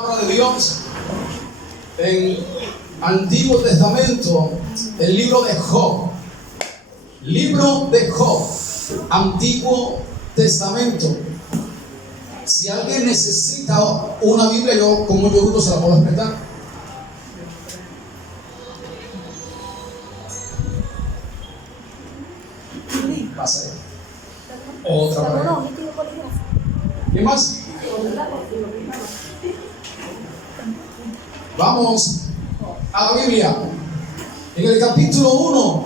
Palabra de Dios en Antiguo Testamento, el libro de Job. Libro de Job, Antiguo Testamento. Si alguien necesita una Biblia, yo con mucho gusto se la puedo prestar. Pasa ahí. Otra vez. ¿Qué más? Vamos a la Biblia. En el capítulo 1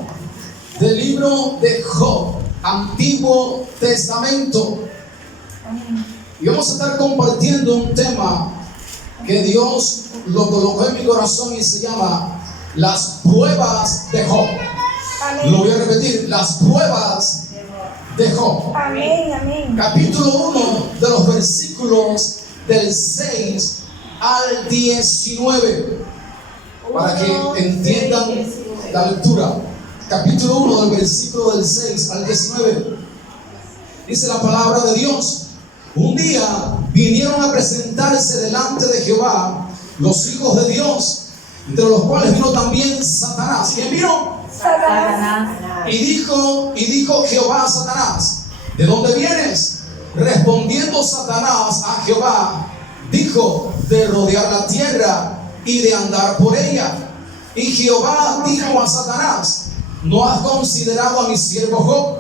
del libro de Job, Antiguo Testamento. Y vamos a estar compartiendo un tema que Dios lo colocó en mi corazón y se llama las pruebas de Job. Amén. Lo voy a repetir, las pruebas de Job. Amén, amén. Capítulo 1 de los versículos del 6 al 19, para que entiendan la lectura. Capítulo 1 del versículo del 6 al 19. Dice la palabra de Dios: un día vinieron a presentarse delante de Jehová los hijos de Dios, entre los cuales vino también Satanás. ¿Quién vino? Satanás. Y dijo Jehová a Satanás: ¿de dónde vienes? Respondiendo Satanás a Jehová, dijo: de rodear la tierra y de andar por ella. Y Jehová dijo a Satanás: ¿no has considerado a mi siervo Job,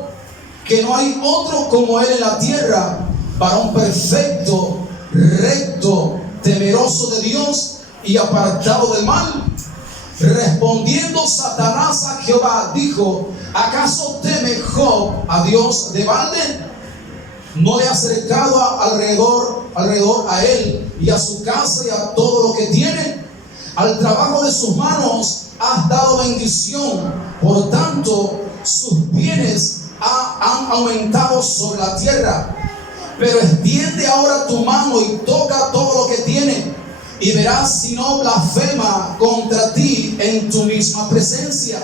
que no hay otro como él en la tierra, varón perfecto, recto, temeroso de Dios y apartado del mal? Respondiendo Satanás a Jehová, dijo: ¿acaso teme Job a Dios de balde? ¿No le ha acercado alrededor a él y a su casa y a todo lo que tiene? Al trabajo de sus manos has dado bendición, por tanto sus bienes han aumentado sobre la tierra. Pero extiende ahora tu mano y toca todo lo que tiene, y verás si no blasfema contra ti en tu misma presencia.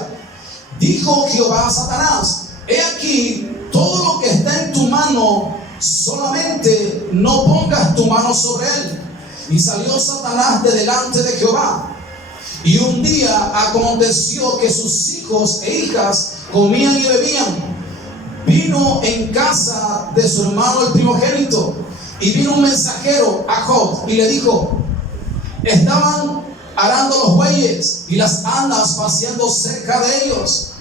Dijo Jehová a Satanás: he aquí todo lo que está en tu mano, solamente no pongas tu mano sobre él. Y salió Satanás de delante de Jehová. Y un día aconteció que sus hijos e hijas comían y bebían. Vino en casa de su hermano el primogénito, y vino un mensajero a Job y le dijo: estaban arando los bueyes y las asnas paseando cerca de ellos,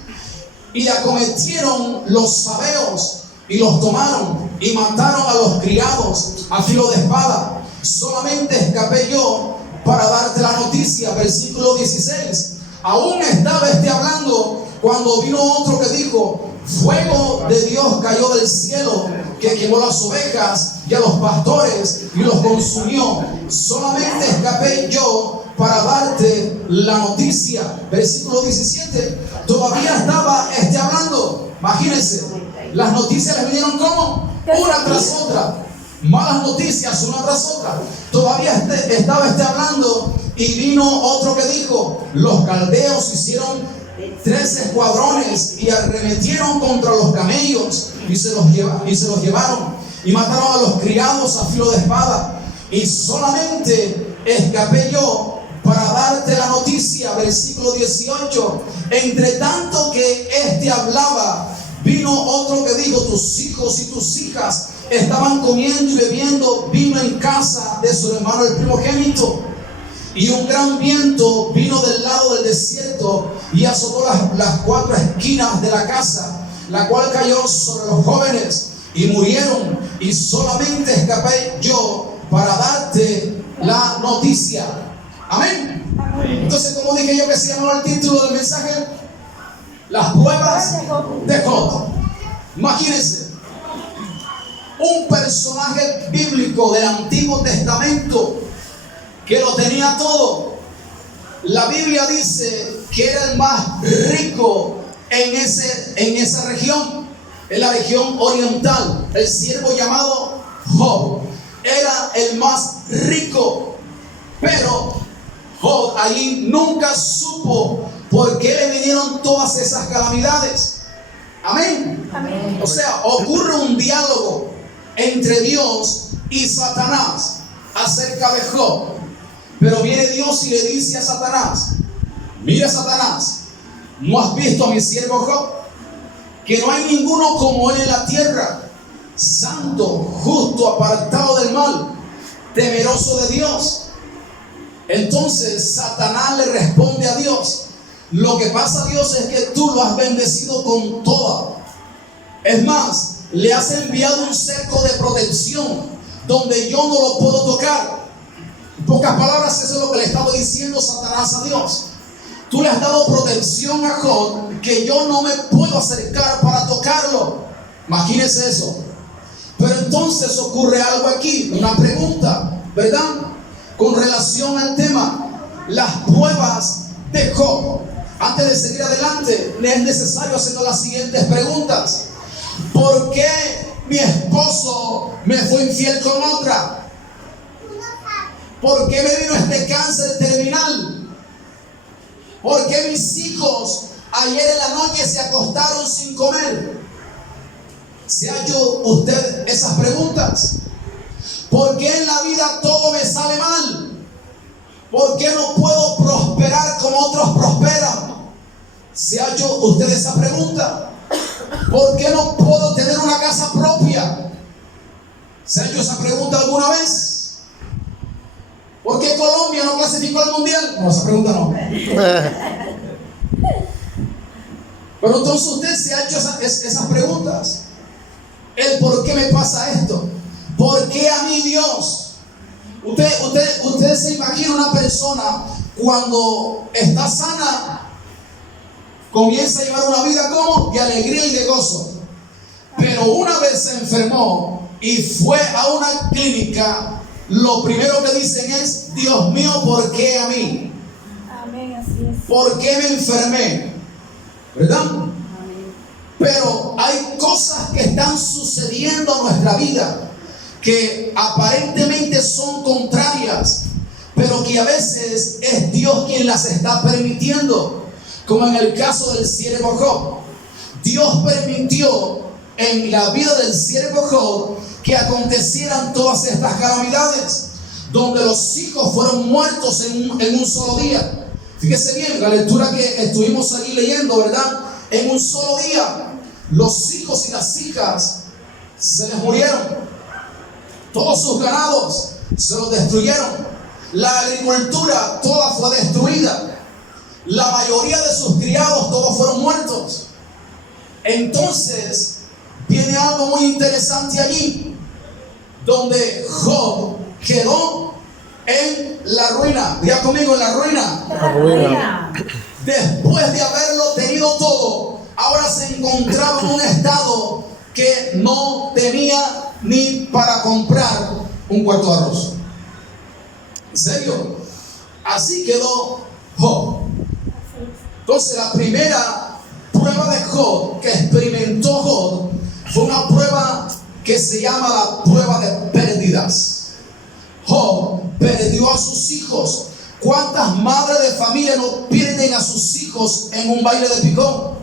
y acometieron los sabeos y los tomaron y mataron a los criados a filo de espada. Solamente escapé yo para darte la noticia. Versículo 16. Aún estaba hablando cuando vino otro que dijo: fuego de Dios cayó del cielo, que quemó las ovejas y a los pastores y los consumió. Solamente escapé yo para darte la noticia. Versículo 17. Todavía estaba hablando. Imagínense, las noticias les vinieron como una tras otra. Malas noticias una tras otra. Todavía estaba hablando, y vino otro que dijo: los caldeos hicieron 3 escuadrones y arremetieron contra los camellos y se los llevaron y mataron a los criados a filo de espada. Y solamente escapé yo para darte la noticia. Versículo 18. Entre tanto que hablaba, vino otro que dijo: tus hijos y tus hijas estaban comiendo y bebiendo vino en casa de su hermano el primogénito. Y un gran viento vino del lado del desierto y azotó las 4 esquinas de la casa, la cual cayó sobre los jóvenes y murieron. Y solamente escapé yo para darte la noticia. Amén. Amén. Entonces, como dije yo que se llamaba el título del mensaje, las pruebas de Job. Imagínense, un personaje bíblico del Antiguo Testamento que lo tenía todo. La Biblia dice que era el más rico en esa región, en la región oriental. El siervo llamado Job era el más rico, pero Job allí nunca supo por qué le vinieron todas esas calamidades. Amén. Amén. O sea, ocurre un diálogo entre Dios y Satanás acerca de Job. Pero viene Dios y le dice a Satanás: mira, Satanás, ¿no has visto a mi siervo Job? Que no hay ninguno como él en la tierra, santo, justo, apartado del mal, temeroso de Dios. Entonces Satanás le responde a Dios: lo que pasa, Dios, es que tú lo has bendecido con toda. Es más, le has enviado un cerco de protección donde yo no lo puedo tocar. En pocas palabras, eso es lo que le estaba diciendo Satanás a Dios. Tú le has dado protección a Job que yo no me puedo acercar para tocarlo. Imagínese eso. Pero entonces ocurre algo aquí, una pregunta, ¿verdad? Con relación al tema, las pruebas de Job. Antes de seguir adelante, le es necesario hacernos las siguientes preguntas. ¿Por qué mi esposo me fue infiel con otra? ¿Por qué me vino este cáncer terminal? ¿Por qué mis hijos ayer en la noche se acostaron sin comer? ¿Se ha hecho usted esas preguntas? ¿Por qué en la vida todo me sale mal? ¿Por qué no puedo prosperar como otros prosperan? ¿Se ha hecho usted esa pregunta? ¿Por qué no puedo tener una casa propia? ¿Se ha hecho esa pregunta alguna vez? ¿Por qué Colombia no clasificó al mundial? No, esa pregunta no. Pero entonces usted se ha hecho esas preguntas. El por qué me pasa esto. ¿Por qué a mí, Dios? Usted se imagina una persona cuando está sana, comienza a llevar una vida como de alegría y de gozo. Pero una vez se enfermó y fue a una clínica, lo primero que dicen es: Dios mío, ¿por qué a mí? Amén, así es. ¿Por qué me enfermé? ¿Verdad? Amén. Pero hay cosas que están sucediendo en nuestra vida que aparentemente son contrarias, pero que a veces es Dios quien las está permitiendo. Como en el caso del siervo Job. Dios permitió en la vida del siervo Job que acontecieran todas estas calamidades, donde los hijos fueron muertos en un solo día. Fíjese bien, la lectura que estuvimos aquí leyendo, ¿verdad? En un solo día, los hijos y las hijas se les murieron. Todos sus ganados se los destruyeron. La agricultura toda fue destruida. La mayoría de sus criados todos fueron muertos. Entonces viene algo muy interesante allí, donde Job quedó en la ruina. Diga conmigo, en la ruina. La ruina. Después de haberlo tenido todo, ahora se encontraba en un estado que no tenía ni para comprar un cuarto de arroz. ¿En serio? Así quedó Job. Entonces la primera prueba de Job que experimentó Job fue una prueba que se llama la prueba de pérdidas. Job perdió a sus hijos. ¿Cuántas madres de familia no pierden a sus hijos en un baile de picón?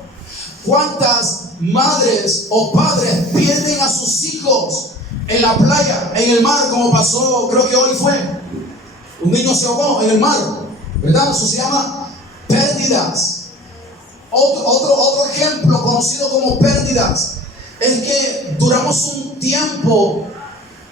¿Cuántas madres o padres pierden a sus hijos en la playa, en el mar, como pasó, creo que hoy fue? Un niño se ahogó en el mar, ¿verdad? Eso se llama pérdidas. Otro ejemplo conocido como pérdidas es que duramos un tiempo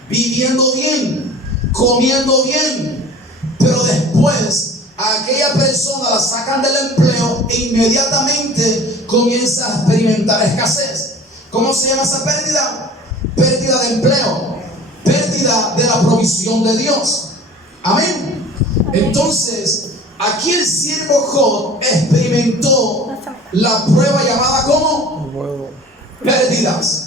viviendo bien, comiendo bien, pero después a aquella persona la sacan del empleo e inmediatamente comienza a experimentar escasez. ¿Cómo se llama esa pérdida? Pérdida de empleo, pérdida de la provisión de Dios. Amén. Entonces, aquí el siervo Job experimentó la prueba llamada como pérdidas.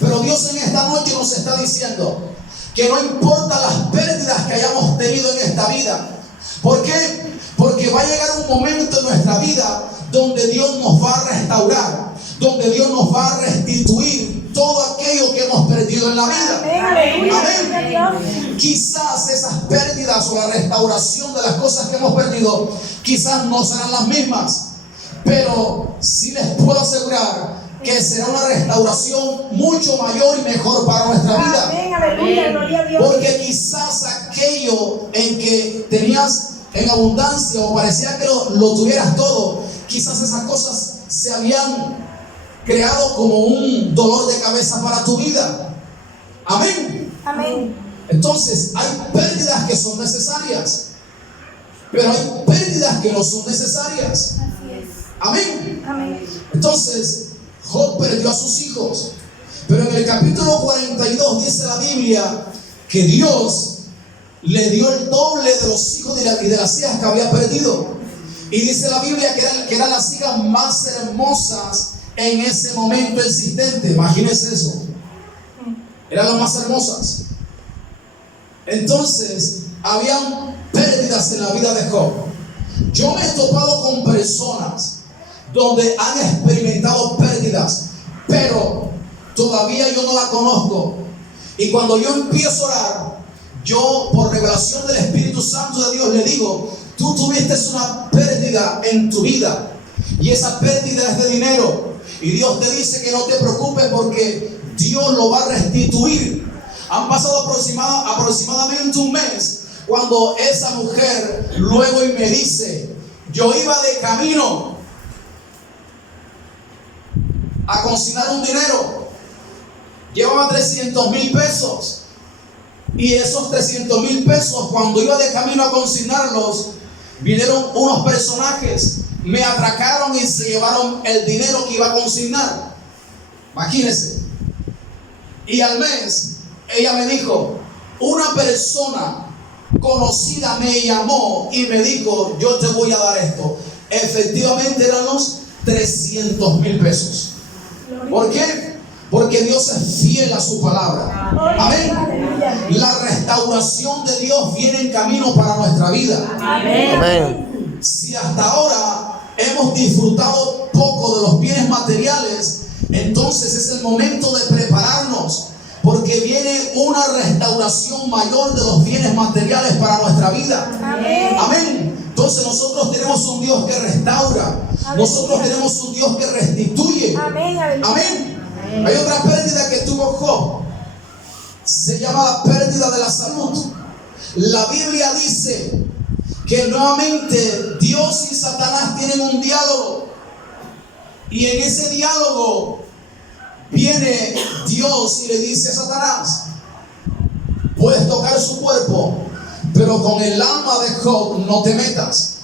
Pero Dios en esta noche nos está diciendo que no importa las pérdidas que hayamos tenido en esta vida. ¿Por qué? Porque va a llegar un momento en nuestra vida donde Dios nos va a restaurar, donde Dios nos va a restituir todo aquello que hemos perdido en la vida. Amén. Amén. Quizás esas pérdidas o la restauración de las cosas que hemos perdido, quizás no serán las mismas, pero sí les puedo asegurar que será una restauración mucho mayor y mejor para nuestra vida. Amén, aleluya, gloria a Dios. Porque quizás aquello en que tenías en abundancia o parecía que lo tuvieras todo, quizás esas cosas se habían creado como un dolor de cabeza para tu vida. Amén. Amén. Entonces hay pérdidas que son necesarias, pero hay pérdidas que no son necesarias. Así es. Amén. Amén. Entonces Job perdió a sus hijos, pero en el capítulo 42 dice la Biblia que Dios le dio el doble de los hijos y de las hijas que había perdido. Y dice la Biblia que eran las hijas más hermosas en ese momento existente. Imagínense eso. Eran las más hermosas. Entonces, habían pérdidas en la vida de Job. Yo me he topado con personas donde han experimentado pérdidas, pero todavía yo no la conozco. Y cuando yo empiezo a orar, yo por revelación del Espíritu Santo de Dios le digo: tú tuviste una pérdida en tu vida y esa pérdida es de dinero, y Dios te dice que no te preocupes porque Dios lo va a restituir. Han pasado aproximadamente un mes cuando esa mujer luego y me dice: yo iba de camino a consignar un dinero, llevaba 300,000 pesos. Y esos 300,000 pesos, cuando iba de camino a consignarlos, vinieron unos personajes, me atracaron y se llevaron el dinero que iba a consignar. Imagínense. Y al mes, ella me dijo: una persona conocida me llamó y me dijo: yo te voy a dar esto. Efectivamente eran los 300,000 pesos. ¿Por qué? Porque Dios es fiel a su palabra. Amén. La restauración de Dios viene en camino para nuestra vida. Amén. Si hasta ahora hemos disfrutado poco de los bienes materiales, entonces es el momento de prepararnos, porque viene una restauración mayor de los bienes materiales para nuestra vida. Amén. Amén. Entonces nosotros tenemos un Dios que restaura. Nosotros tenemos un Dios que restituye. Amén. Amén. Hay otra pérdida que tuvo Job. Se llama la pérdida de la salud. La Biblia dice que nuevamente Dios y Satanás tienen un diálogo. Y en ese diálogo viene Dios y le dice a Satanás: puedes tocar su cuerpo, pero con el alma de Job no te metas.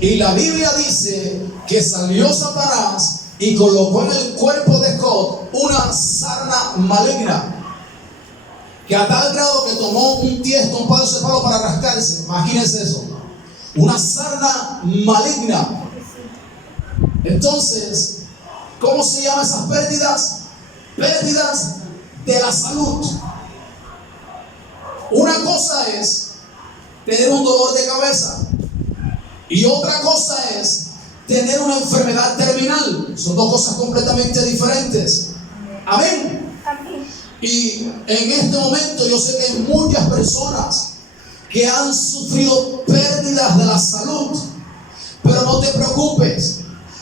Y la Biblia dice que salió Satanás y colocó en el cuerpo de Job una sarna maligna, que a tal grado que tomó un tiesto, un palo de palo para rascarse. Imagínense eso, una sarna maligna. Entonces, ¿cómo se llaman esas pérdidas? Pérdidas de la salud. Una cosa es tener un dolor de cabeza y otra cosa es tener una enfermedad terminal. Son dos cosas completamente diferentes. Amén. Amén. Y en este momento yo sé que hay muchas personas que han sufrido pérdidas de la salud, pero no te preocupes.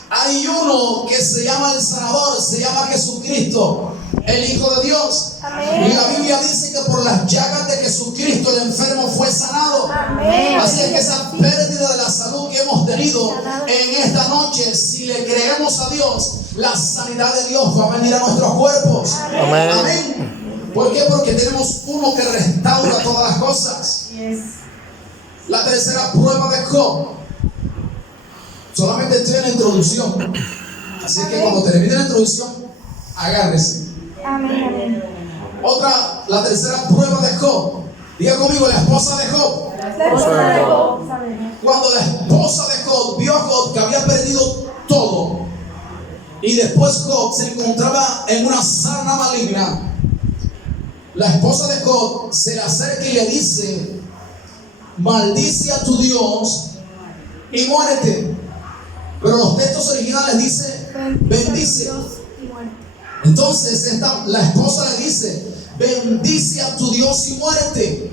Hay uno que se llama el sanador, se llama Jesucristo, el Hijo de Dios. Amén. Y la Biblia dice que por las llagas de Jesucristo el enfermo fue sanado. Amén. Así es que esa pérdida de la salud que hemos tenido en esta noche, si le creemos a Dios, la sanidad de Dios va a venir a nuestros cuerpos. Amén. Amén. ¿Por qué? Porque tenemos uno que restaura todas las cosas. La tercera prueba de Job. Solamente estoy en la introducción. Así que cuando termine la introducción, agárrese. Amén. Amén. La tercera prueba de Job. Diga conmigo: la esposa de Job. Cuando la esposa de Job vio a Job que había perdido todo, y después Job se encontraba en una sarna maligna, la esposa de Job se le acerca y le dice: maldice a tu Dios y muérete. Pero los textos originales dicen: bendice. Entonces la esposa le dice: bendice a tu Dios y muérete.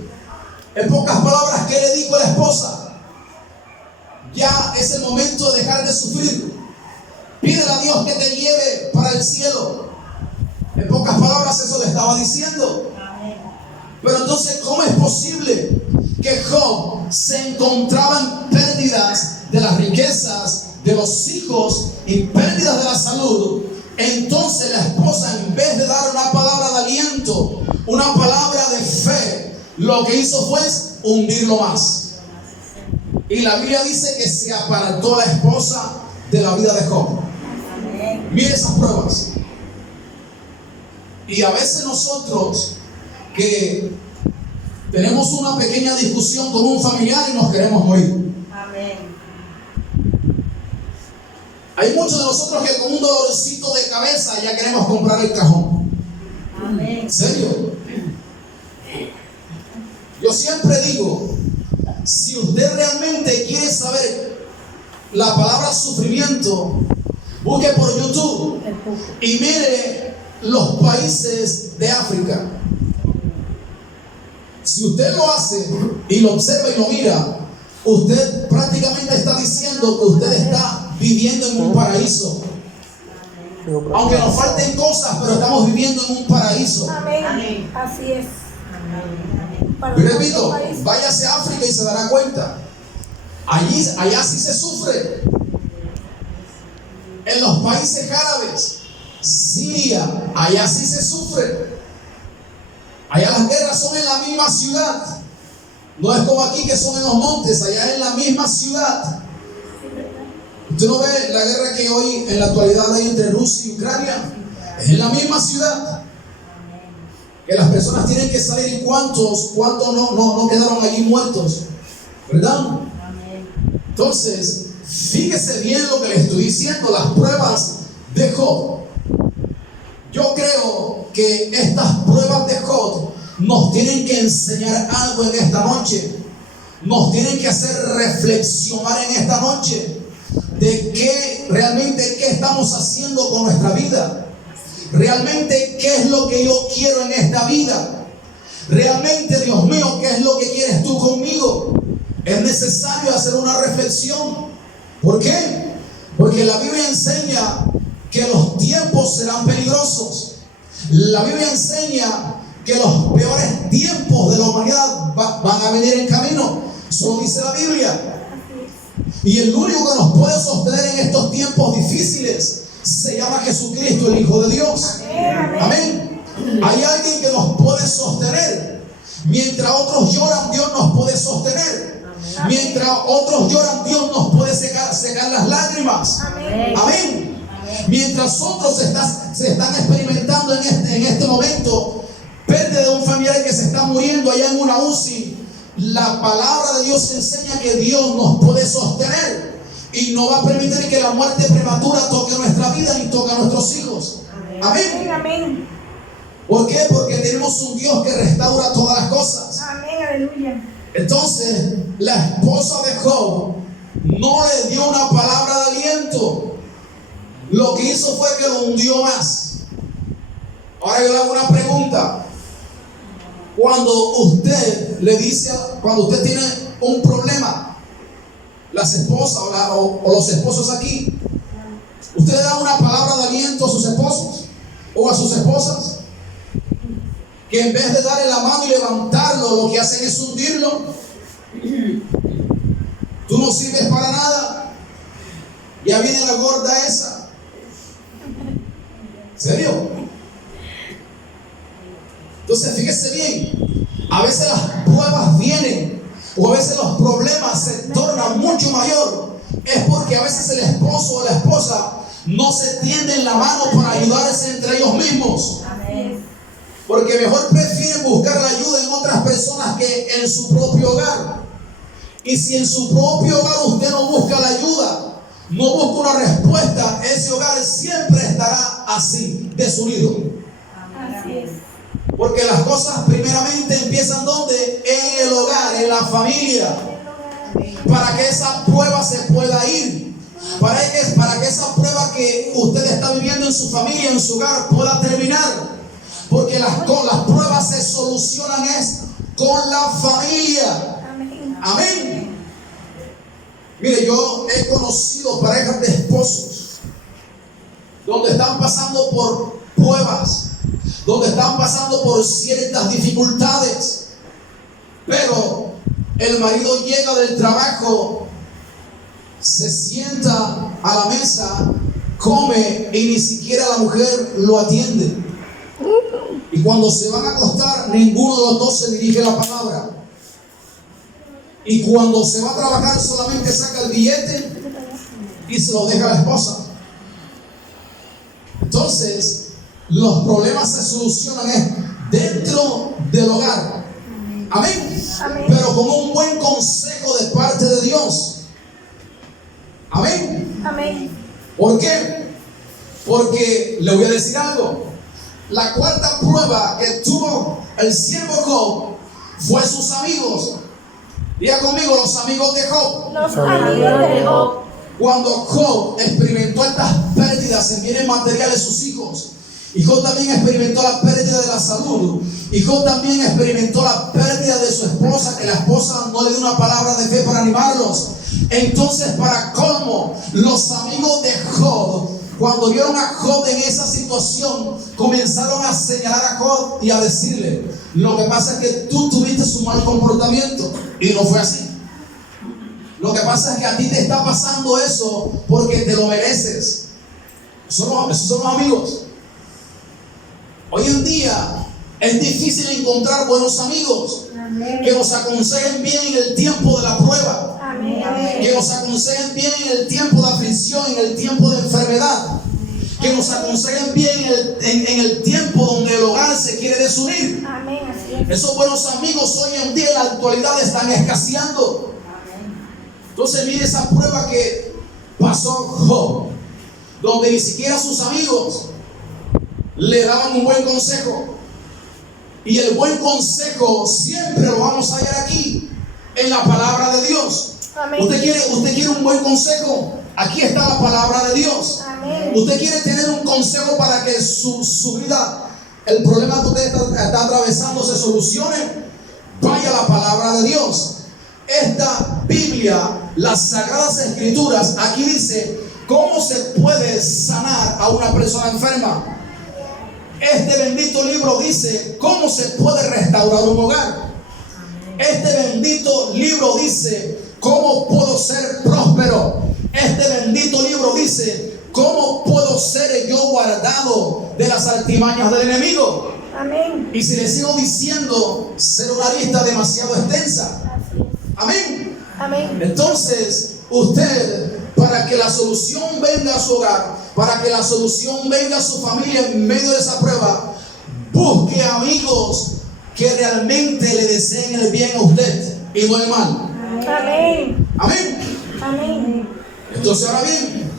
En pocas palabras, ¿qué le dijo a la esposa? Ya es el momento de dejar de sufrir. Pídele a Dios que te lleve para el cielo. En pocas palabras eso le estaba diciendo. Pero entonces, ¿cómo es posible que Job se encontraba en pérdidas de las riquezas, de los hijos y pérdidas de la salud? Entonces la esposa, en vez de dar una palabra de aliento, una palabra de fe, lo que hizo fue hundirlo más. Y la Biblia dice que se apartó la esposa de la vida de Job. Mire esas pruebas. Y a veces nosotros que tenemos una pequeña discusión con un familiar y nos queremos morir. Hay muchos de nosotros que con un dolorcito de cabeza ya queremos comprar el cajón. ¿En serio? Yo siempre digo, si usted realmente quiere saber la palabra sufrimiento, busque por YouTube y mire los países de África. Si usted lo hace y lo observa y lo mira, usted prácticamente está diciendo que usted está viviendo en un paraíso. Aunque nos falten cosas, pero estamos viviendo en un paraíso. Amén. Así es. Y repito, váyase a África y se dará cuenta. Allá sí se sufre. En los países árabes, Siria, allá sí se sufre. Allá las guerras son en la misma ciudad. No es como aquí que son en los montes, allá es en la misma ciudad. Usted no ve la guerra que hoy en la actualidad hay entre Rusia y Ucrania. Es en la misma ciudad. Que las personas tienen que salir y cuántos no quedaron allí muertos, ¿verdad? Entonces, fíjese bien lo que le estoy diciendo, las pruebas de Job. Yo creo que estas pruebas de Job nos tienen que enseñar algo en esta noche. Nos tienen que hacer reflexionar en esta noche de qué realmente qué estamos haciendo con nuestra vida. Realmente qué es lo que yo quiero en esta vida. Realmente, Dios mío, qué es lo que quieres tú conmigo. Es necesario hacer una reflexión. ¿Por qué? Porque la Biblia enseña que los tiempos serán peligrosos. La Biblia enseña que los peores tiempos de la humanidad van a venir en camino. Eso dice la Biblia. Y el único que nos puede sostener en estos tiempos difíciles se llama Jesucristo, el Hijo de Dios. Amén. Hay alguien que nos puede sostener. Mientras otros lloran, Dios nos puede sostener. Mientras otros lloran, Dios nos puede secar las lágrimas. Amén. Mientras otros se están experimentando en este momento pérdida de un familiar que se está muriendo allá en una UCI, la palabra de Dios enseña que Dios nos puede sostener y no va a permitir que la muerte prematura toque nuestra vida ni toque a nuestros hijos. Amén. Amén. ¿Por qué? Porque tenemos un Dios que restaura todas las cosas. Amén. Aleluya. Entonces, la esposa de Job no le dio una palabra de aliento. Lo que hizo fue que lo hundió más. Ahora yo le hago una pregunta. Cuando usted tiene un problema, las esposas o los esposos aquí, ¿usted le da una palabra de aliento a sus esposos o a sus esposas? Que en vez de darle la mano y levantarlo, lo que hacen es hundirlo. Tú no sirves para nada. Ya viene la gorda esa. ¿En serio? Entonces fíjese bien, a veces las pruebas vienen o a veces los problemas se tornan mucho mayor. Es porque a veces el esposo o la esposa no se tienden la mano para ayudarse entre ellos mismos. Porque mejor prefieren buscar la ayuda en otras personas que en su propio hogar. Y si en su propio hogar usted no busca la ayuda, no busca una respuesta, ese hogar siempre estará así, desunido. Así es. Porque las cosas primeramente empiezan ¿dónde? En el hogar, en la familia. Para que esa prueba se pueda ir. Para que esa prueba que usted está viviendo en su familia, en su hogar, pueda terminar. Porque las pruebas se solucionan con la familia. Amén. Mire, yo he conocido parejas de esposos donde están pasando por pruebas, donde están pasando por ciertas dificultades, pero el marido llega del trabajo, se sienta a la mesa, come y ni siquiera la mujer lo atiende. Y cuando se van a acostar, ninguno de los dos se dirige la palabra. Y cuando se va a trabajar, solamente saca el billete y se lo deja a la esposa. Entonces, los problemas se solucionan dentro del hogar. Amén. Amén. Pero con un buen consejo de parte de Dios. Amén. Amén. ¿Por qué? Porque le voy a decir algo. La cuarta prueba que tuvo el siervo Job fue sus amigos. Diga conmigo, los amigos de Job. Los amigos de Job. Cuando Job experimentó estas pérdidas en bienes materiales de sus hijos, y Job también experimentó la pérdida de la salud, y Job también experimentó la pérdida de su esposa, que la esposa no le dio una palabra de fe para animarlos. Entonces, para colmo, los amigos de Job, cuando vieron a Job en esa situación, comenzaron a señalar a Job y a decirle: lo que pasa es que tú tuviste un mal comportamiento. Y no fue así. Lo que pasa es que a ti te está pasando eso porque te lo mereces. Esos son los amigos. Hoy en día es difícil encontrar buenos amigos. Amén. Que nos aconsejen bien en el tiempo de la prueba. Amén. Que nos aconsejen bien en el tiempo de aflicción, en el tiempo de enfermedad. Que nos aconsejen bien en el tiempo donde el hogar se quiere desunir. Amén. Así es. Esos buenos amigos hoy en día en la actualidad están escaseando. Entonces mire esa prueba que pasó Job, donde ni siquiera sus amigos le daban un buen consejo. Y el buen consejo siempre lo vamos a hallar aquí, en la palabra de Dios. Amén. ¿Usted quiere un buen consejo? Aquí está la palabra de Dios. Amén. Usted quiere tener un consejo para que su vida, el problema que usted está atravesando, se solucione. Vaya a la palabra de Dios. Esta Biblia, las Sagradas Escrituras, aquí dice cómo se puede sanar a una persona enferma. Este bendito libro dice cómo se puede restaurar un hogar. Este bendito libro dice cómo puedo ser próspero. Este bendito libro dice cómo puedo ser yo guardado de las artimañas del enemigo. Amén. Y si le sigo diciendo, será una lista demasiado extensa. Así es. Amén. Amén. Entonces, usted, para que la solución venga a su hogar, para que la solución venga a su familia en medio de esa prueba, busque amigos que realmente le deseen el bien a usted y no el mal. Amén. Amén. Amén. Entonces, ahora bien,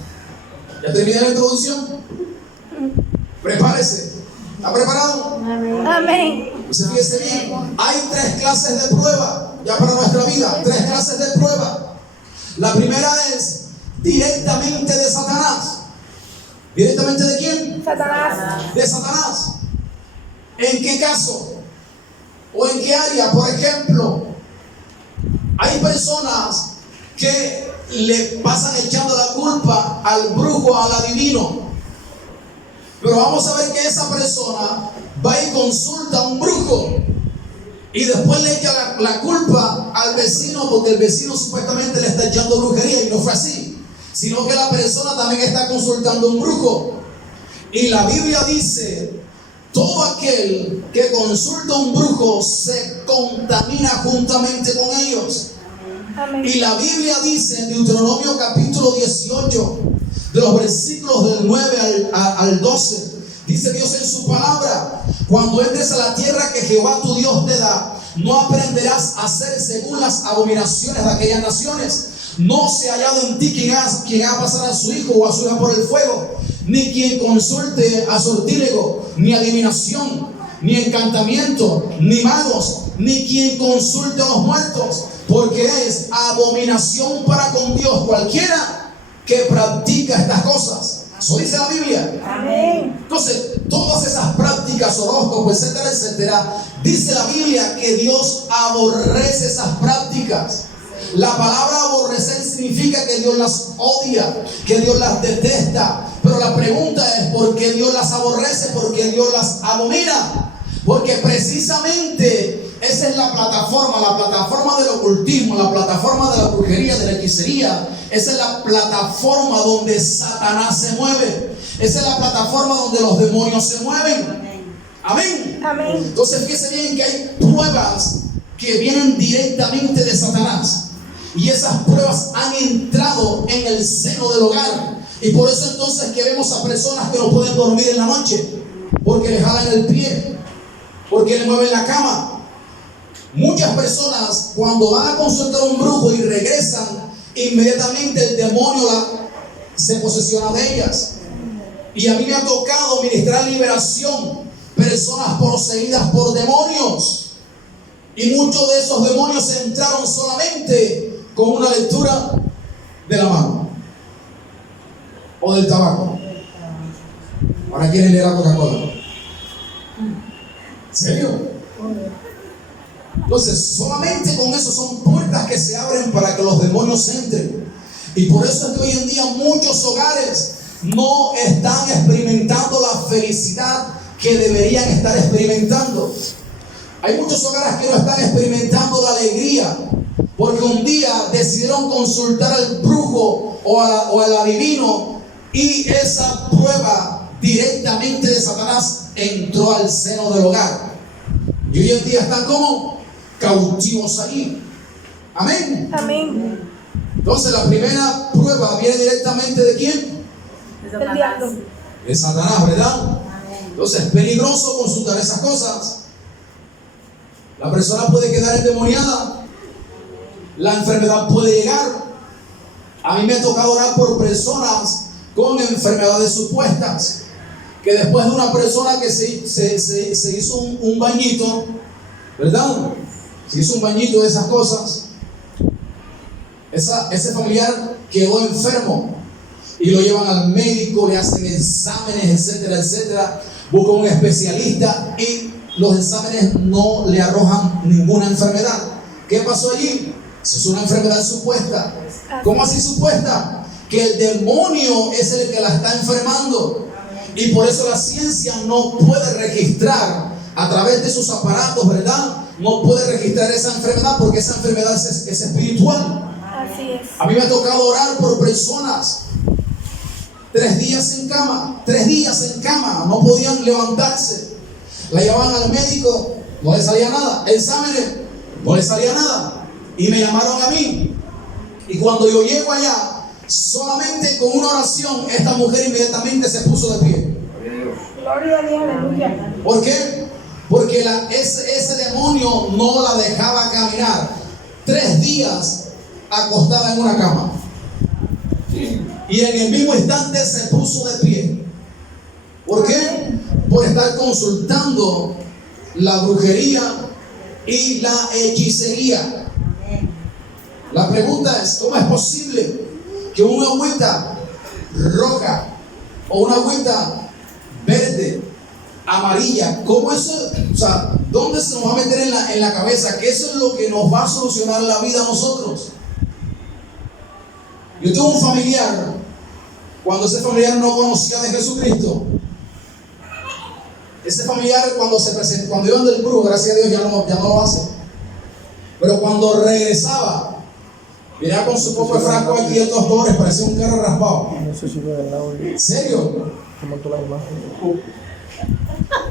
ya terminé la introducción. Prepárese. ¿Está preparado? Amén. Pues fíjese bien, hay 3 clases de prueba ya para nuestra vida, 3 clases de prueba. La primera es directamente de Satanás. ¿Directamente de quién? Satanás. De Satanás. ¿En qué caso? ¿O en qué área? Por ejemplo, hay personas que le pasan echando la culpa al brujo, al adivino. Pero vamos a ver que esa persona va y consulta a un brujo y después le echa la culpa al vecino porque el vecino supuestamente le está echando brujería, y no fue así, sino que la persona también está consultando a un brujo. Y la Biblia dice: todo aquel que consulta a un brujo se contamina juntamente con ellos. Amén. Y la Biblia dice en Deuteronomio capítulo 18, de los versículos del 9 al 12, dice Dios en su palabra: cuando entres a la tierra que Jehová tu Dios te da, no aprenderás a hacer según las abominaciones de aquellas naciones. No se ha hallado en ti quien haga pasar a su hijo o a su hija por el fuego, ni quien consulte a sortílego, ni adivinación, ni encantamiento, ni magos, ni quien consulte a los muertos, porque es abominación para con Dios cualquiera que practica estas cosas. Eso dice la Biblia. Amén. Entonces, todas esas prácticas, horóscopos, etcétera, etcétera, dice la Biblia que Dios aborrece esas prácticas. La palabra aborrecer significa que Dios las odia, que Dios las detesta. Pero la pregunta es: ¿por qué Dios las aborrece? ¿Por qué Dios las abomina? Porque precisamente esa es la plataforma del ocultismo, la plataforma de la brujería, de la hechicería. Esa es la plataforma donde Satanás se mueve. Esa es la plataforma donde los demonios se mueven. Amén. Amén. Entonces fíjese bien que hay pruebas que vienen directamente de Satanás. Y esas pruebas han entrado en el seno del hogar. Y por eso entonces que vemos a personas que no pueden dormir en la noche, porque le jalan el pie, porque le mueven la cama. Muchas personas, cuando van a consultar a un brujo y regresan, inmediatamente el demonio se posesiona de ellas. Y a mí me ha tocado ministrar liberación, personas poseídas por demonios. Y muchos de esos demonios entraron solamente con una lectura de la mano o del tabaco. Ahora quieren leer la Coca-Cola. ¿En serio? Entonces, solamente con eso son puertas que se abren para que los demonios entren. Y por eso es que hoy en día muchos hogares no están experimentando la felicidad que deberían estar experimentando. Hay muchos hogares que no están experimentando la alegría, porque un día decidieron consultar al brujo o al adivino, y esa prueba directamente de Satanás entró al seno del hogar. Y hoy en día están como cautivos allí. Amén. Amén. Entonces la primera prueba viene directamente ¿de quién? Del diablo. De Satanás, ¿verdad? Entonces es peligroso consultar esas cosas. La persona puede quedar endemoniada. La enfermedad puede llegar. A mí me ha tocado orar por personas con enfermedades supuestas, que después de una persona que se hizo un bañito, ¿verdad? Se hizo un bañito de esas cosas, ese familiar quedó enfermo y lo llevan al médico, le hacen exámenes, etcétera, etcétera, buscan un especialista y los exámenes no le arrojan ninguna enfermedad. ¿Qué pasó allí? Es una enfermedad supuesta. ¿Cómo así supuesta? Que el demonio es el que la está enfermando. Y por eso la ciencia no puede registrar a través de sus aparatos, ¿verdad? No puede registrar esa enfermedad, porque esa enfermedad es espiritual. Así es. A mí me ha tocado orar por personas 3 días en cama, no podían levantarse. La llevaban al médico, no le salía nada. Exámenes, no le salía nada. Y me llamaron a mí. Y cuando yo llego allá, solamente con una oración, esta mujer inmediatamente se puso de pie. Gloria a Dios, aleluya. ¿Por qué? Porque ese demonio no la dejaba caminar. 3 días acostada en una cama. Y en el mismo instante se puso de pie. ¿Por qué? Por estar consultando la brujería y la hechicería. La pregunta es: ¿cómo es posible que una agüita roja o una agüita verde, amarilla, cómo eso, o sea, dónde se nos va a meter en la cabeza que eso es lo que nos va a solucionar la vida a nosotros? Yo tengo un familiar, cuando ese familiar no conocía de Jesucristo, ese familiar cuando se presentó, cuando iban del brujo, gracias a Dios ya no lo hace, pero cuando regresaba, venía con su poco de frasco aquí de todos colores, parecía un carro raspado. ¿En serio?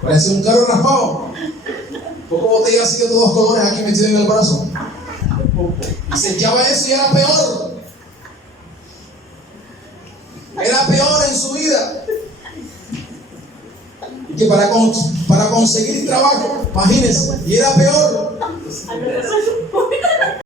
Parecía un carro raspado. Poco botella así de todos colores aquí metido en el brazo. Y se echaba eso y era peor. Era peor en su vida. Y que para conseguir trabajo, imagínense, y era peor.